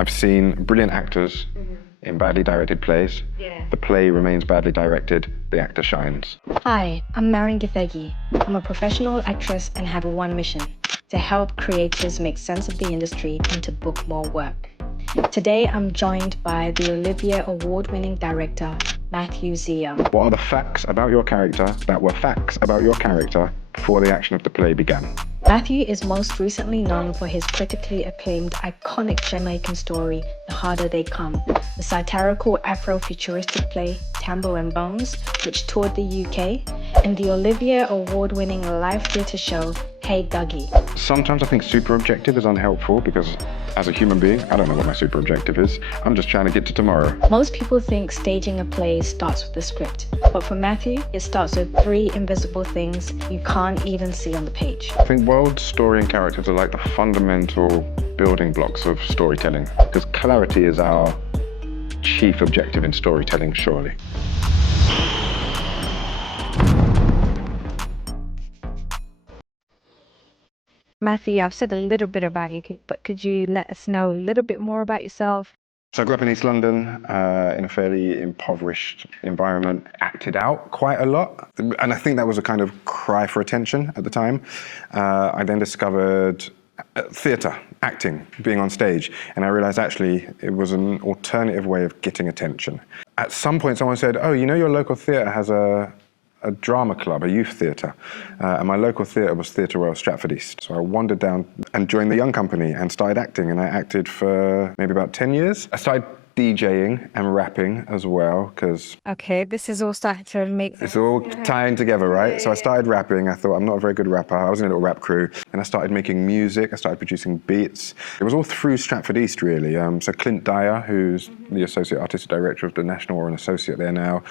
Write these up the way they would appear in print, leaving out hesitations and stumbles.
I've seen brilliant actors in badly directed plays. Yeah. The play remains badly directed, the actor shines. Hi, I'm Matthew Xia. I'm a professional actress and have one mission: to help creators make sense of the industry and to book more work. Today, I'm joined by the Olivier Award-winning director, Matthew Xia. What are the facts about your character that were facts about your character before the action of the play began? Matthew is most recently known for his critically acclaimed iconic Jamaican story, The Harder They Come, the satirical Afro-futuristic play Tambo Bones, which toured the UK, and the Olivier Award-winning live theatre show Hey Duggee. Sometimes I think super objective is unhelpful because as a human being, I don't know what my super objective is. I'm just trying to get to tomorrow. Most people think staging a play starts with the script, but for Matthew, it starts with 3 invisible things you can't even see on the page. I think world, story, and characters are like the fundamental building blocks of storytelling, because clarity is our chief objective in storytelling, surely. Matthew, I've said a little bit about you, but could you let us know a little bit more about yourself? So I grew up in East London in a fairly impoverished environment, acted out quite a lot. And I think that was a kind of cry for attention at the time. I then discovered theatre, acting, being on stage. And I realized actually it was an alternative way of getting attention. At some point someone said, oh, you know your local theatre has a drama club, a youth theatre. And my local theatre was Theatre Royal Stratford East. So I wandered down and joined the young company and started acting, and I acted for maybe about 10 years. I started DJing and rapping as well, because Okay, this is all starting to make sense. it's all tying together, right? So I started rapping. I thought, I'm not a very good rapper. I was in a little rap crew. And I started making music. I started producing beats. It was all through Stratford East, really. So Clint Dyer, who's the Associate Artistic Director of the National, or an associate there now,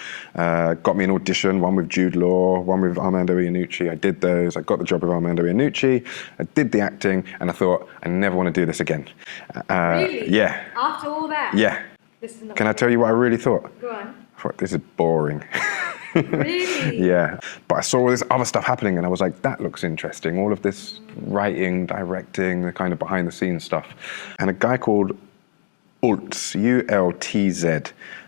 got me an audition, one with Jude Law, one with Armando Iannucci. I did those. I got the job with Armando Iannucci. I did the acting, and I thought, I never want to do this again. Really? Yeah. After all that? Yeah. This is not Can I tell you what I really thought? Go on. I thought, this is boring. Really? Yeah. But I saw all this other stuff happening and I was like, that looks interesting. All of this writing, directing, the kind of behind the scenes stuff. And a guy called Ultz, U-L-T-Z,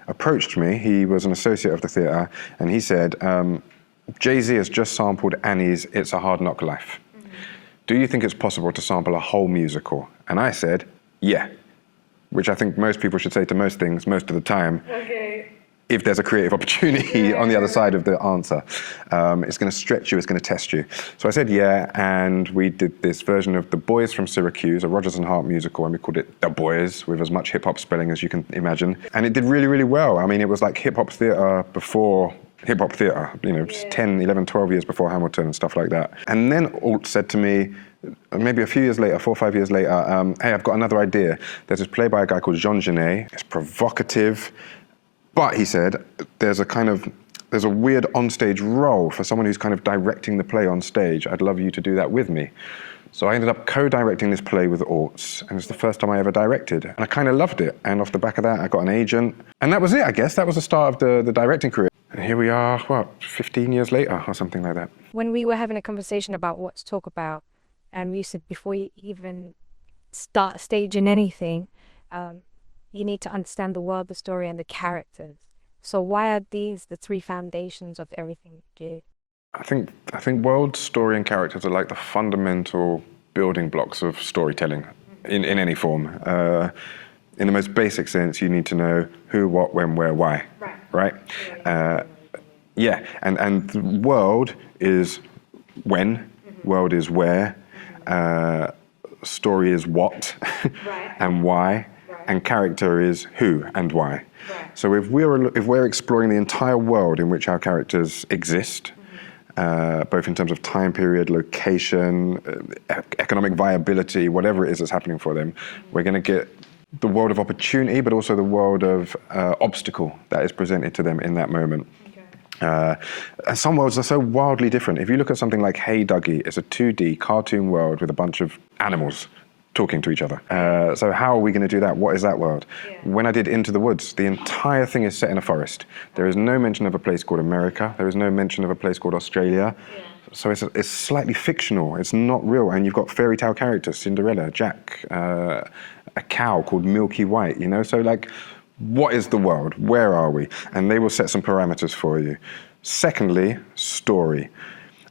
approached me. He was an associate of the theatre, and he said, Jay-Z has just sampled Annie's It's a Hard Knock Life. Do you think it's possible to sample a whole musical? And I said, yeah. Which I think most people should say to most things most of the time. Okay. If there's a creative opportunity on the other side of the answer. It's going to stretch you, it's going to test you. So I said yeah, and we did this version of The Boys from Syracuse, a Rodgers and Hart musical, and we called it The Boys, with as much hip-hop spelling as you can imagine. And it did really, really well. I mean, it was like hip-hop theatre before hip-hop theatre, you know, 10, 11, 12 years before Hamilton and stuff like that. And then Alt said to me, maybe a few years later, 4 or 5 years later, hey, I've got another idea. There's this play by a guy called Jean Genet. It's provocative, but he said, there's a weird onstage role for someone who's kind of directing the play on stage. I'd love you to do that with me. So I ended up co-directing this play with Orts, and it's the first time I ever directed. And I kind of loved it. And off the back of that, I got an agent. And that was it, I guess. That was the start of the directing career. And here we are, what, 15 years later or something like that. When we were having a conversation about what to talk about, you said before you even start staging anything, you need to understand the world, the story, and the characters. So why are these the 3 foundations of everything you do? I think world, story, and characters are like the fundamental building blocks of storytelling in any form. In the most basic sense, you need to know who, what, when, where, why. Right? Yeah, and the world is when, world is where, story is what and why, and character is who and why. So if we're exploring the entire world in which our characters exist, both in terms of time period, location, economic viability, whatever it is that's happening for them, we're going to get the world of opportunity, but also the world of obstacle that is presented to them in that moment. And some worlds are so wildly different. If you look at something like Hey Duggee, it's a 2D cartoon world with a bunch of animals talking to each other. So how are we going to do that? What is that world? When I did Into the Woods, the entire thing is set in a forest. There is no mention of a place called America. There is no mention of a place called Australia. So it's slightly fictional. It's not real. And you've got fairy tale characters, Cinderella, Jack, a a cow called Milky White, you know? So like, what is the world? Where are we? And they will set some parameters for you. Secondly, story.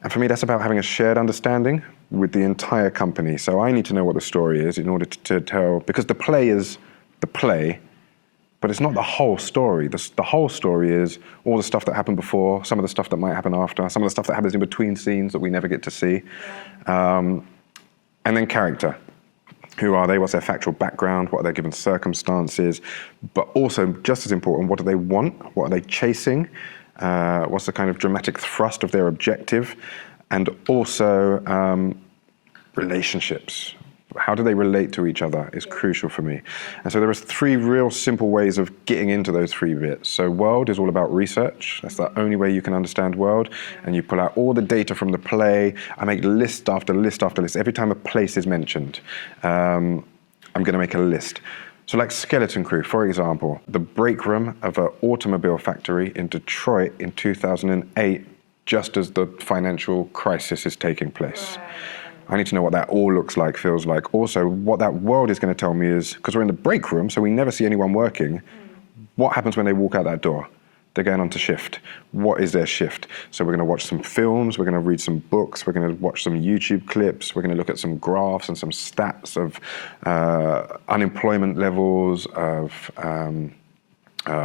And for me, that's about having a shared understanding with the entire company. So I need to know what the story is in order to tell, because the play is the play, but it's not the whole story. The whole story is all the stuff that happened before, some of the stuff that might happen after, some of the stuff that happens in between scenes that we never get to see. And then character. Who are they? What's their factual background? What are their given circumstances? But also, just as important, what do they want? What are they chasing? What's the kind of dramatic thrust of their objective? And also, relationships. How do they relate to each other is crucial for me. And so there are three real simple ways of getting into those three bits. So world is all about research. That's the only way you can understand world. And you pull out all the data from the play. I make list after list after list. Every time a place is mentioned, I'm going to make a list. So like Skeleton Crew, for example, the break room of an automobile factory in Detroit in 2008, just as the financial crisis is taking place. I need to know what that all looks like, feels like. Also, what that world is going to tell me is, because we're in the break room, so we never see anyone working, what happens when they walk out that door? They're going on to shift. What is their shift? So we're going to watch some films, we're going to read some books, we're going to watch some YouTube clips, we're going to look at some graphs and some stats of unemployment levels, of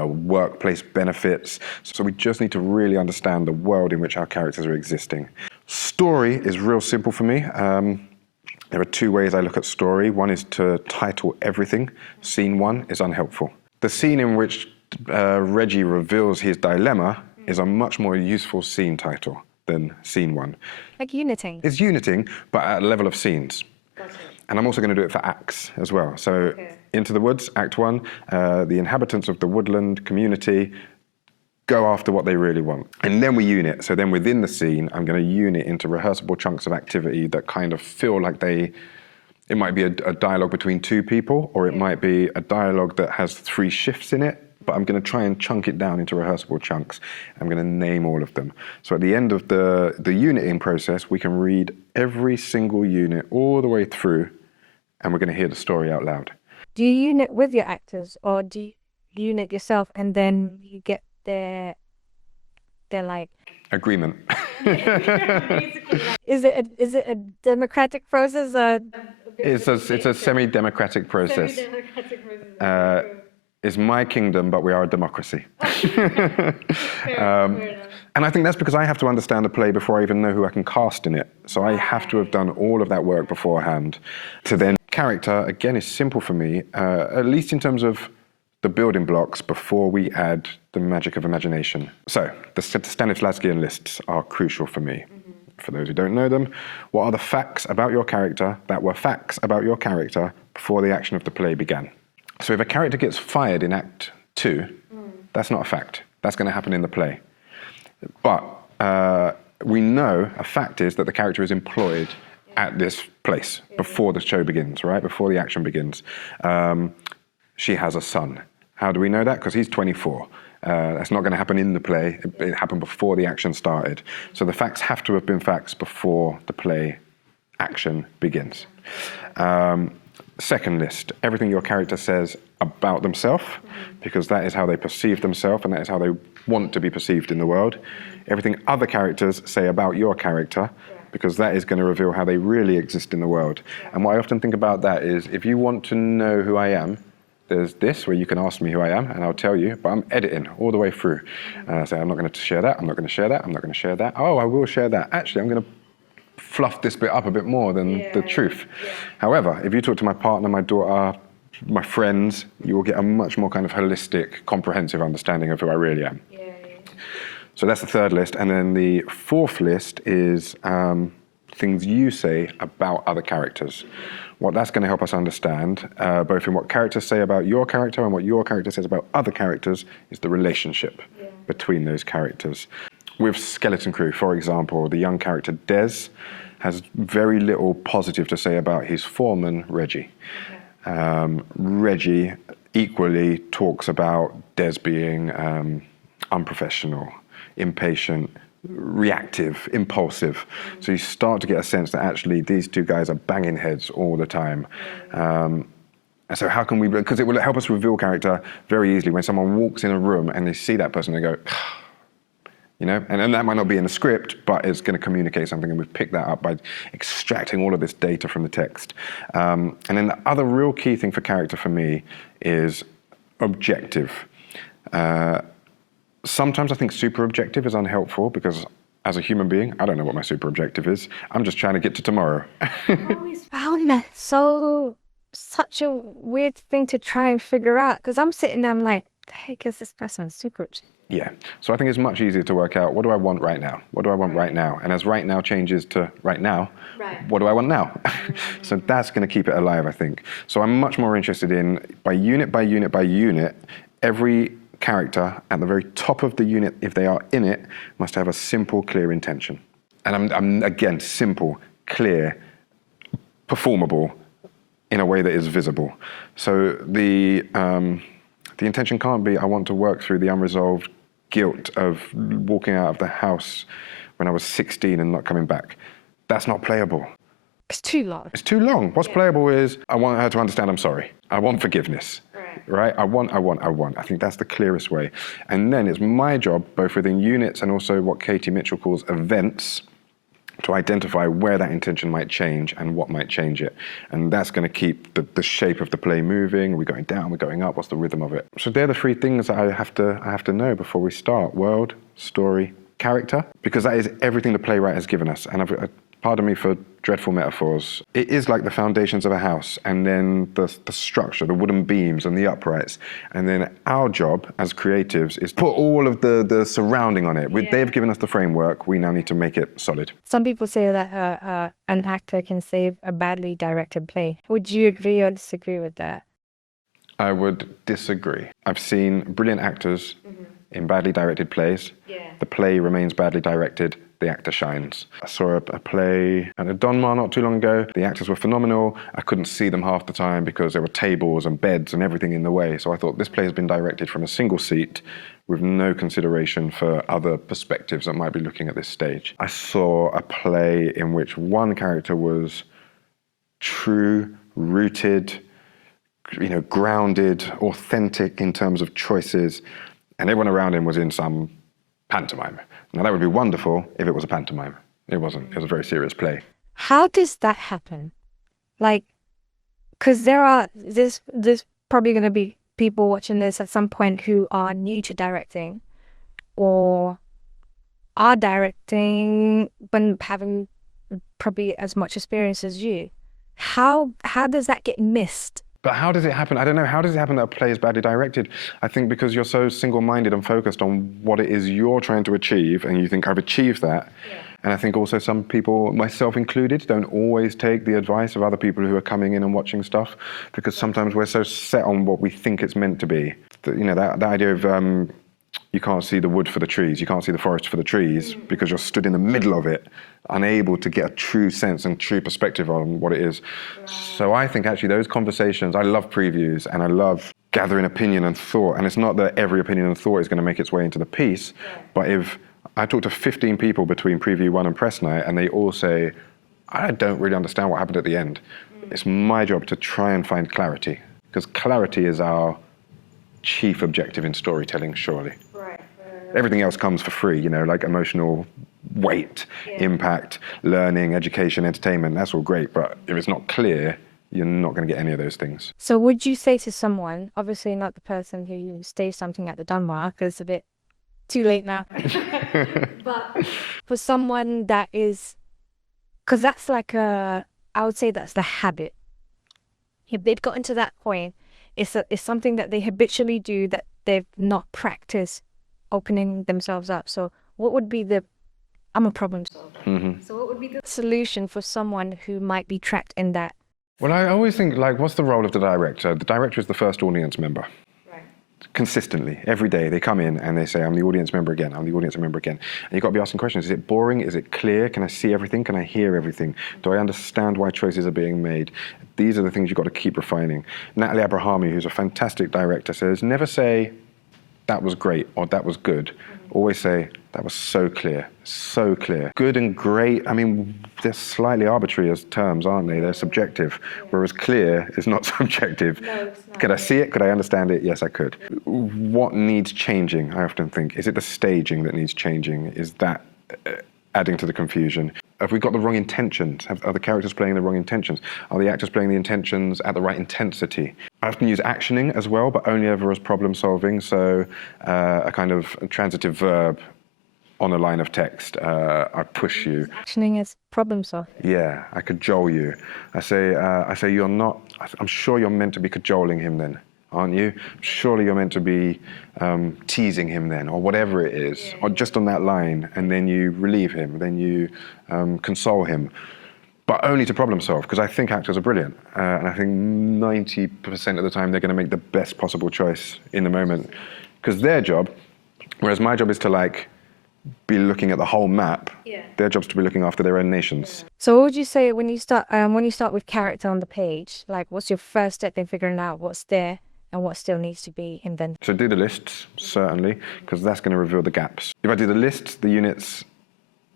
workplace benefits. So we just need to really understand the world in which our characters are existing. Story is real simple for me. There are two ways I look at story. One is to title everything. Scene one is unhelpful. The scene in which Reggie reveals his dilemma is a much more useful scene title than scene one. Like uniting. It's uniting, but at a level of scenes. Gotcha. And I'm also going to do it for acts as well. So Into the Woods, Act 1, the inhabitants of the woodland community go after what they really want. And then we unit. So then within the scene, I'm going to unit into rehearsable chunks of activity that kind of feel like it might be a dialogue between two people, or it might be a dialogue that has 3 shifts in it, but I'm going to try and chunk it down into rehearsable chunks. I'm going to name all of them. So at the end of the uniting process, we can read every single unit all the way through, and we're going to hear the story out loud. Do you unit with your actors, or do you unit yourself and then you get their like agreement? Is it a democratic process? It's a semi-democratic process. It's my kingdom, but we are a democracy. And I think that's because I have to understand the play before I even know who I can cast in it. So I have to have done all of that work beforehand. To then character, again, is simple for me, at least in terms of the building blocks before we add the magic of imagination. So the Stanislavskian lists are crucial for me. For those who don't know them, what are the facts about your character that were facts about your character before the action of the play began? So if a character gets fired in Act 2, that's not a fact. That's going to happen in the play. But we know a fact is that the character is employed at this place before the show begins, right? Before the action begins. She has a son. How do we know that? Because he's 24. That's not going to happen in the play. It happened before the action started. So the facts have to have been facts before the play action begins. Second list, everything your character says about themselves, because that is how they perceive themselves and that is how they want to be perceived in the world. Everything other characters say about your character, because that is going to reveal how they really exist in the world. And what I often think about that is, if you want to know who I am, there's this where you can ask me who I am and I'll tell you, but I'm editing all the way through. So I'm not going to share that, I'm not going to share that, I'm not going to share that. Oh, I will share that. Actually, I'm going to fluff this bit up a bit more than the truth. However, if you talk to my partner, my daughter, my friends, you will get a much more kind of holistic, comprehensive understanding of who I really am. So that's the third list. And then the fourth list is things you say about other characters. What that's going to help us understand, both in what characters say about your character and what your character says about other characters, is the relationship between those characters. With Skeleton Crew, for example, the young character Des has very little positive to say about his foreman, Reggie. Reggie equally talks about Des being unprofessional, impatient, reactive, impulsive. So you start to get a sense that actually these two guys are banging heads all the time. And so how can we, because it will help us reveal character very easily when someone walks in a room and they see that person, they go, you know, and that might not be in the script, but it's going to communicate something, and we've picked that up by extracting all of this data from the text. And then the other real key thing for character for me is objective. Sometimes I think super objective is unhelpful because as a human being, I don't know what my super objective is. I'm just trying to get to tomorrow. I always found that such a weird thing to try and figure out, because I'm sitting there, I'm like, the heck is this person's super? Yeah, so I think it's much easier to work out, what do I want right now? What do I want right now? And as right now changes to right now, what do I want now? So that's going to keep it alive, I think. So I'm much more interested in, by unit by unit by unit, every character at the very top of the unit, if they are in it, must have a simple, clear intention. And I'm again, simple, clear, performable, in a way that is visible. So the intention can't be, I want to work through the unresolved guilt of walking out of the house when I was 16 and not coming back. That's not playable. It's too long. It's too long. What's playable is, I want her to understand I'm sorry. I want forgiveness. Right? I want. I think that's the clearest way. And then it's my job, both within units and also what Katie Mitchell calls events, to identify where that intention might change and what might change it. And that's going to keep the shape of the play moving. Are we going down? Are we going up? What's the rhythm of it? So they're the three things that I have to know before we start: world, story, character, because that is everything the playwright has given us. And pardon me for dreadful metaphors, it is like the foundations of a house, and then the structure, the wooden beams and the uprights. And then our job as creatives is put all of the surrounding on it. They've given us the framework, we now need to make it solid. Some people say that an actor can save a badly directed play. Would you agree or disagree with that? I would disagree. I've seen brilliant actors in badly directed plays. The play remains badly directed, the actor shines. I saw a play at the Donmar not too long ago. The actors were phenomenal. I couldn't see them half the time because there were tables and beds and everything in the way. So I thought, this play has been directed from a single seat with no consideration for other perspectives that might be looking at this stage. I saw a play in which one character was true, rooted, grounded, authentic in terms of choices, and everyone around him was in some pantomime. Now that would be wonderful if it was a pantomime. It wasn't. It was a very serious play. How does that happen? Like, because there's probably going to be people watching this at some point who are new to directing or are directing but having probably as much experience as you. How does that get missed? But how does it happen? I don't know. How does it happen that a play is badly directed? I think because you're so single-minded and focused on what it is you're trying to achieve, and you think, I've achieved that. And I think also some people, myself included, don't always take the advice of other people who are coming in and watching stuff, because sometimes we're so set on what we think it's meant to be. That idea of you can't see the wood for the trees, you can't see the forest for the trees, because you're stood in the middle of it, unable to get a true sense and true perspective on what it is. So I think actually those conversations, I love previews and I love gathering opinion and thought. And it's not that every opinion and thought is going to make its way into the piece, but if I talk to 15 people between preview 1 and press night and they all say, I don't really understand what happened at the end, it's my job to try and find clarity, because clarity is our chief objective in storytelling, surely. Everything else comes for free, like emotional weight, impact, learning, education, entertainment, that's all great. But if it's not clear, you're not going to get any of those things. So would you say to someone, obviously not the person who staged something at the Donmar, because it's a bit too late now, but for someone that is, because that's like I would say that's the habit. If they've gotten to that point, it's something that they habitually do that they've not practiced opening themselves up. So what would be I'm a problem solver. So what would be the solution for someone who might be trapped in that? Well, I always think, what's the role of the director? The director is the first audience member. Consistently, every day, they come in and they say, I'm the audience member again, I'm the audience member again. And you've got to be asking questions. Is it boring? Is it clear? Can I see everything? Can I hear everything? Do I understand why choices are being made? These are the things you've got to keep refining. Natalie Abrahami, who's a fantastic director, says, never say, that was great or that was good. always say, that was so clear, so clear. Good and great, I mean, they're slightly arbitrary as terms, aren't they? They're subjective, whereas clear is not subjective. No, it's not. Could I see it? Could I understand it? Yes, I could. What needs changing, I often think? Is it the staging that needs changing? Is that adding to the confusion? Have we got the wrong intentions? Are the characters playing the wrong intentions? Are the actors playing the intentions at the right intensity? I often use actioning as well, but only ever as problem solving. So a kind of transitive verb on a line of text. I push you. Actioning is problem solving. Yeah, I cajole you. I say you're not, I'm sure you're meant to be cajoling him then, aren't you? Surely you're meant to be teasing him then, or whatever it is, or just on that line, and then you relieve him, then you console him. But only to problem solve, because I think actors are brilliant. And I think 90% of the time they're going to make the best possible choice in the moment. Because their job, whereas my job is to like be looking at the whole map, their job's to be looking after their own nations. So what would you say when you start with character on the page? Like, what's your first step in figuring out what's there and what still needs to be invented? So do the lists, certainly, because that's going to reveal the gaps. If I do the lists, the units,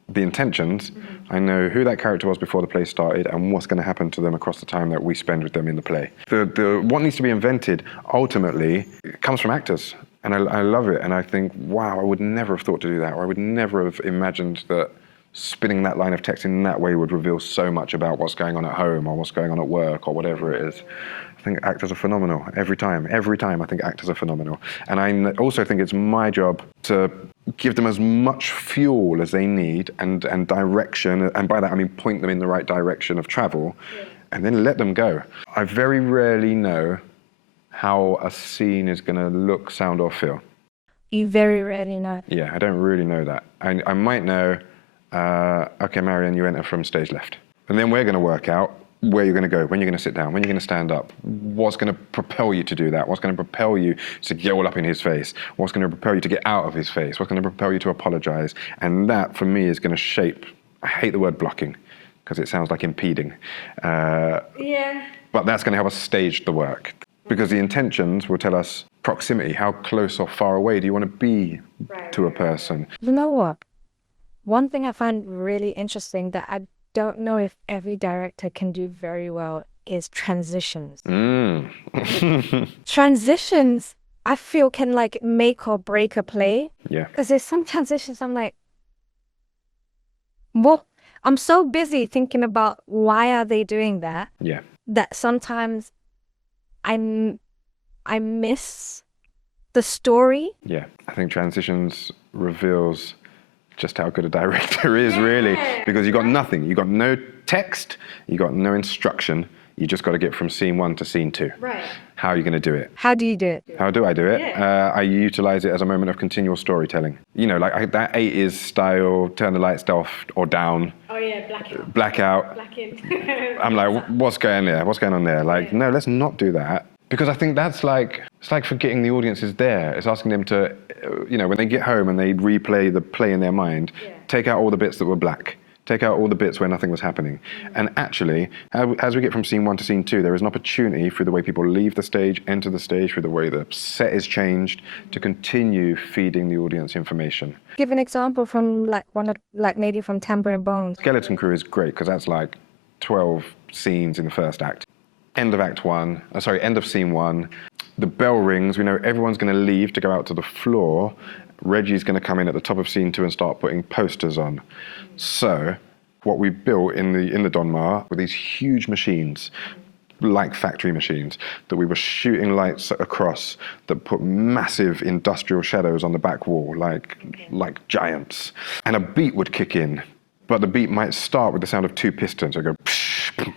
the intentions, I know who that character was before the play started and what's going to happen to them across the time that we spend with them in the play. What needs to be invented, ultimately, comes from actors. And I love it, and I think, wow, I would never have thought to do that, or I would never have imagined that spinning that line of text in that way would reveal so much about what's going on at home, or what's going on at work, or whatever it is. I think actors are phenomenal, every time I think actors are phenomenal. And I also think it's my job to give them as much fuel as they need, and direction, and by that I mean point them in the right direction of travel, and then let them go. I very rarely know how a scene is going to look, sound, or feel. You very rarely know. Yeah, I don't really know that. I might know, okay, Marianne, you enter from stage left. And then we're going to work out where you're going to go, when you're going to sit down, when you're going to stand up, what's going to propel you to do that, what's going to propel you to get all up in his face, what's going to propel you to get out of his face, what's going to propel you to apologize. And that, for me, is going to shape, I hate the word blocking, because it sounds like impeding. But that's going to help us stage the work. Because the intentions will tell us proximity, how close or far away do you want to be to a person. You know what? One thing I find really interesting that I don't know if every director can do very well is transitions. Transitions, I feel, can like make or break a play. Yeah. Because there's some transitions I'm like, well, I'm so busy thinking about why are they doing that. Yeah. That sometimes I miss the story. Yeah, I think transitions reveals just how good a director is, really, because you got nothing. You got no text, you got no instruction. You just got to get from scene 1 to scene 2. Right. How are you going to do it? How do you do it? How do I do it? I utilize it as a moment of continual storytelling. You know, like that 80s style, turn the lights off or down. Oh yeah, blackout. Blackout. Black in. I'm like, what's going there? What's going on there? Like, no, let's not do that. Because I think that's like, it's like forgetting the audience is there. It's asking them to, you know, when they get home and they replay the play in their mind, take out all the bits that were black. Take out all the bits where nothing was happening. And actually, as we get from scene 1 to scene 2, there is an opportunity through the way people leave the stage, enter the stage, through the way the set is changed, to continue feeding the audience information. Give an example from maybe from Tambo Bones. Skeleton Crew is great because that's like 12 scenes in the first act. End of scene 1. The bell rings. We know everyone's going to leave to go out to the floor. Reggie's going to come in at the top of scene 2 and start putting posters on. So what we built in the Donmar were these huge machines, like factory machines, that we were shooting lights across that put massive industrial shadows on the back wall, like giants. And a beat would kick in, but the beat might start with the sound of 2 pistons. It'd go psh, boom,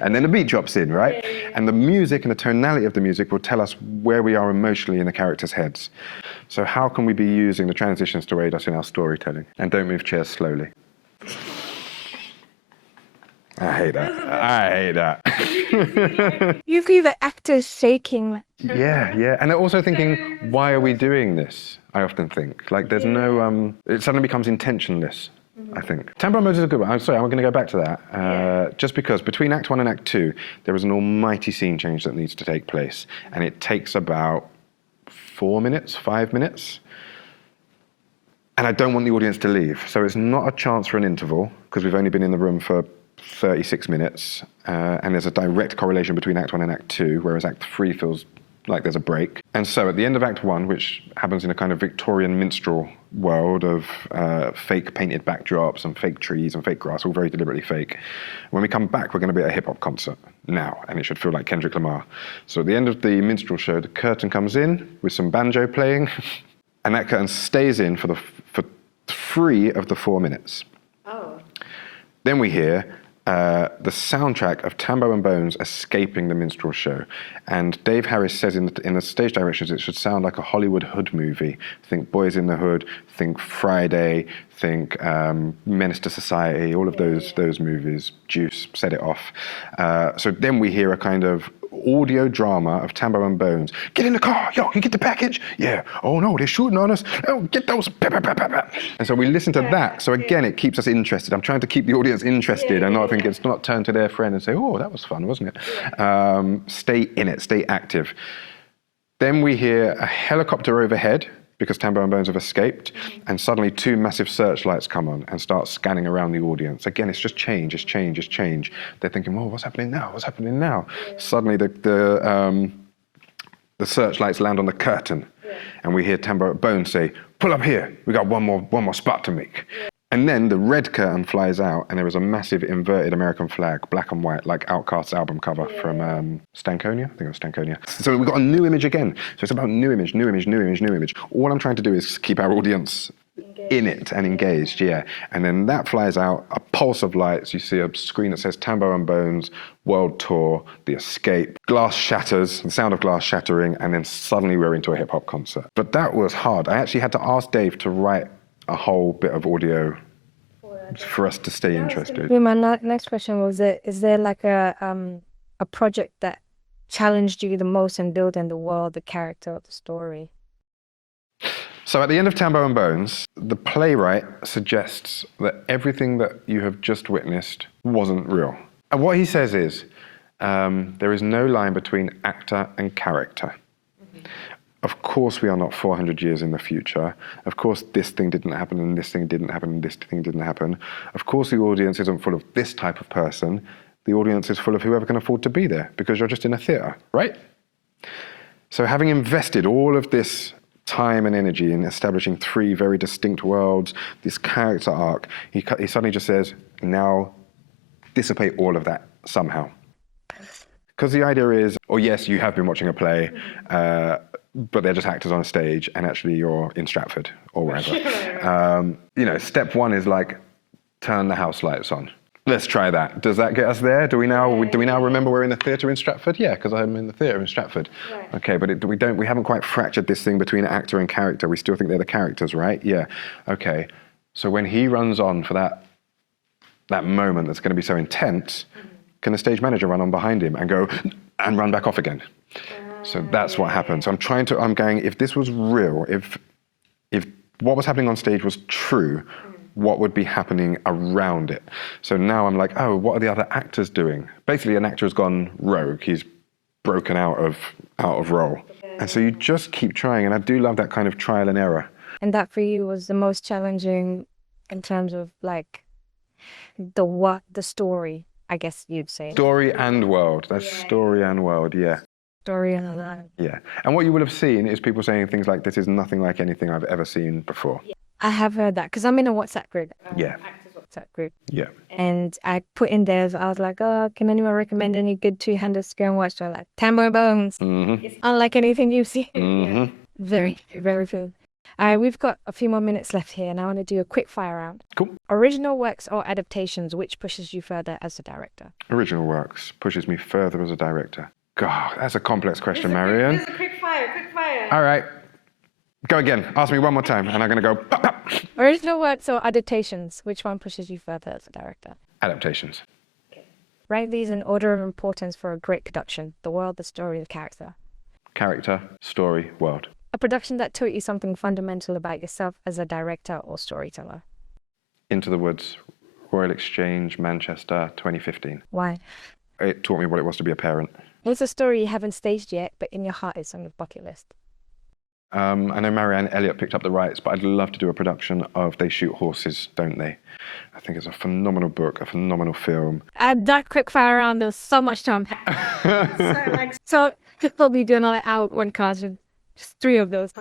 and then the beat drops in, right? And the music and the tonality of the music will tell us where we are emotionally in the characters' heads. So how can we be using the transitions to aid us in our storytelling? And don't move chairs slowly. I hate that. You feel the actors shaking. Yeah. And they're also thinking, why are we doing this? I often think. Like there's no, it suddenly becomes intentionless. I think. Tambo Bones is a good one. I'm sorry, I'm going to go back to that. Just because between Act 1 and Act 2, there is an almighty scene change that needs to take place. And it takes about 4 minutes, 5 minutes. And I don't want the audience to leave. So it's not a chance for an interval, because we've only been in the room for 36 minutes. And there's a direct correlation between Act 1 and Act 2, whereas Act 3 feels like there's a break. And so at the end of Act 1, which happens in a kind of Victorian minstrel world of fake painted backdrops and fake trees and fake grass, all very deliberately fake. When we come back, we're going to be at a hip-hop concert now, and it should feel like Kendrick Lamar. So at the end of the minstrel show, the curtain comes in with some banjo playing, and that curtain stays in for 3 of the 4 minutes. Oh. Then we hear the soundtrack of Tambo Bones escaping the minstrel show. And Dave Harris says in the stage directions it should sound like a Hollywood hood movie. Think Boys in the Hood, think Friday, think Menace to Society, all of those movies. Juice, Set It Off. So then we hear a kind of audio drama of Tambo Bones. Get in the car, yo, you get the package? Yeah. Oh no, they're shooting on us. Oh, get those. And so we listen to that. So again, it keeps us interested. I'm trying to keep the audience interested and not think it's not turn to their friend and say, oh, that was fun, wasn't it? Stay in it, stay active. Then we hear a helicopter overhead because Tambo Bones have escaped, and suddenly 2 massive searchlights come on and start scanning around the audience. Again, it's just change, it's change, it's change. They're thinking, oh, what's happening now? What's happening now? Suddenly the searchlights land on the curtain, and we hear Tambo Bones say, pull up here, we got one more spot to make. And then the red curtain flies out, and there is a massive inverted American flag, black and white, like Outkast's album cover from Stankonia. I think it was Stankonia. So we've got a new image again. So it's about new image, new image, new image, new image. All I'm trying to do is keep our audience in it and engaged, And then that flies out, a pulse of lights. You see a screen that says Tambo Bones, World Tour, The Escape. Glass shatters, the sound of glass shattering, and then suddenly we're into a hip-hop concert. But that was hard. I actually had to ask Dave to write a whole bit of audio for us to stay interested. My next question was, is there like a project that challenged you the most in building the world, the character, or the story? So at the end of Tambo Bones, the playwright suggests that everything that you have just witnessed wasn't real. And what he says is, there is no line between actor and character. Of course we are not 400 years in the future. Of course this thing didn't happen and this thing didn't happen and this thing didn't happen. Of course the audience isn't full of this type of person. The audience is full of whoever can afford to be there because you're just in a theatre, right? So having invested all of this time and energy in establishing 3 very distinct worlds, this character arc, he suddenly just says, now dissipate all of that somehow. Because the idea is, oh yes, you have been watching a play, but they're just actors on a stage, and actually you're in Stratford or wherever. Step 1 is like, turn the house lights on. Let's try that. Does that get us there? Do we now remember we're in the theatre in Stratford? Yeah, because I'm in the theatre in Stratford. Right. Okay, but we haven't quite fractured this thing between actor and character. We still think they're the characters, right? Yeah. Okay. So when he runs on for that moment that's going to be so intense, can the stage manager run on behind him and go and run back off again? So that's what happens. I'm going, if this was real, if what was happening on stage was true, what would be happening around it? So now I'm like, oh, what are the other actors doing? Basically, an actor has gone rogue. He's broken out of role. And so you just keep trying, and I do love that kind of trial and error. And that for you was the most challenging in terms of like the story, I guess you'd say. Story and world. That's story and world, yeah. Story and world. Yeah. And what you will have seen is people saying things like, this is nothing like anything I've ever seen before. Yeah. I have heard that because I'm in a WhatsApp group. Yeah. Actors WhatsApp group. Yeah. And I put in there, I was like, oh, can anyone recommend any good two-handers to go and watch? They're like, Tambo Bones. It's unlike anything you've seen. Very, very good. We've got a few more minutes left here, and I want to do a quick fire round. Cool. Original works or adaptations, which pushes you further as a director? Original works pushes me further as a director. God, that's a complex question, Marianne. This is a quick fire. All right. Go again. Ask me one more time, and I'm going to go. Pop, pop. Original works or adaptations, which one pushes you further as a director? Adaptations. Okay. Rank these in order of importance for a great production: the world, the story, the character. Character, story, world. A production that taught you something fundamental about yourself as a director or storyteller. Into the Woods, Royal Exchange, Manchester, 2015. Why? It taught me what it was to be a parent. What's a story you haven't staged yet, but in your heart it's on your bucket list? I know Marianne Elliott picked up the rights, but I'd love to do a production of They Shoot Horses, Don't They? I think it's a phenomenal book, a phenomenal film. That quick fire round, there's so much to unpack. So you'll probably do another hour one cast with just 3 of those.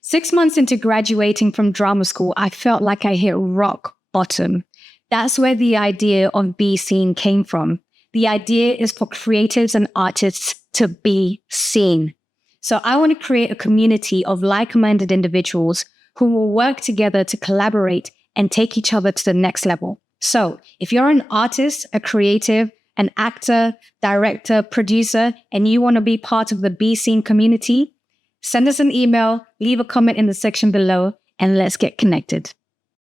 6 months into graduating from drama school, I felt like I hit rock bottom. That's where the idea of Be Seen came from. The idea is for creatives and artists to be seen. So I want to create a community of like-minded individuals who will work together to collaborate and take each other to the next level. So if you're an artist, a creative, an actor, director, producer, and you want to be part of the Be Seen community, send us an email, leave a comment in the section below, and let's get connected.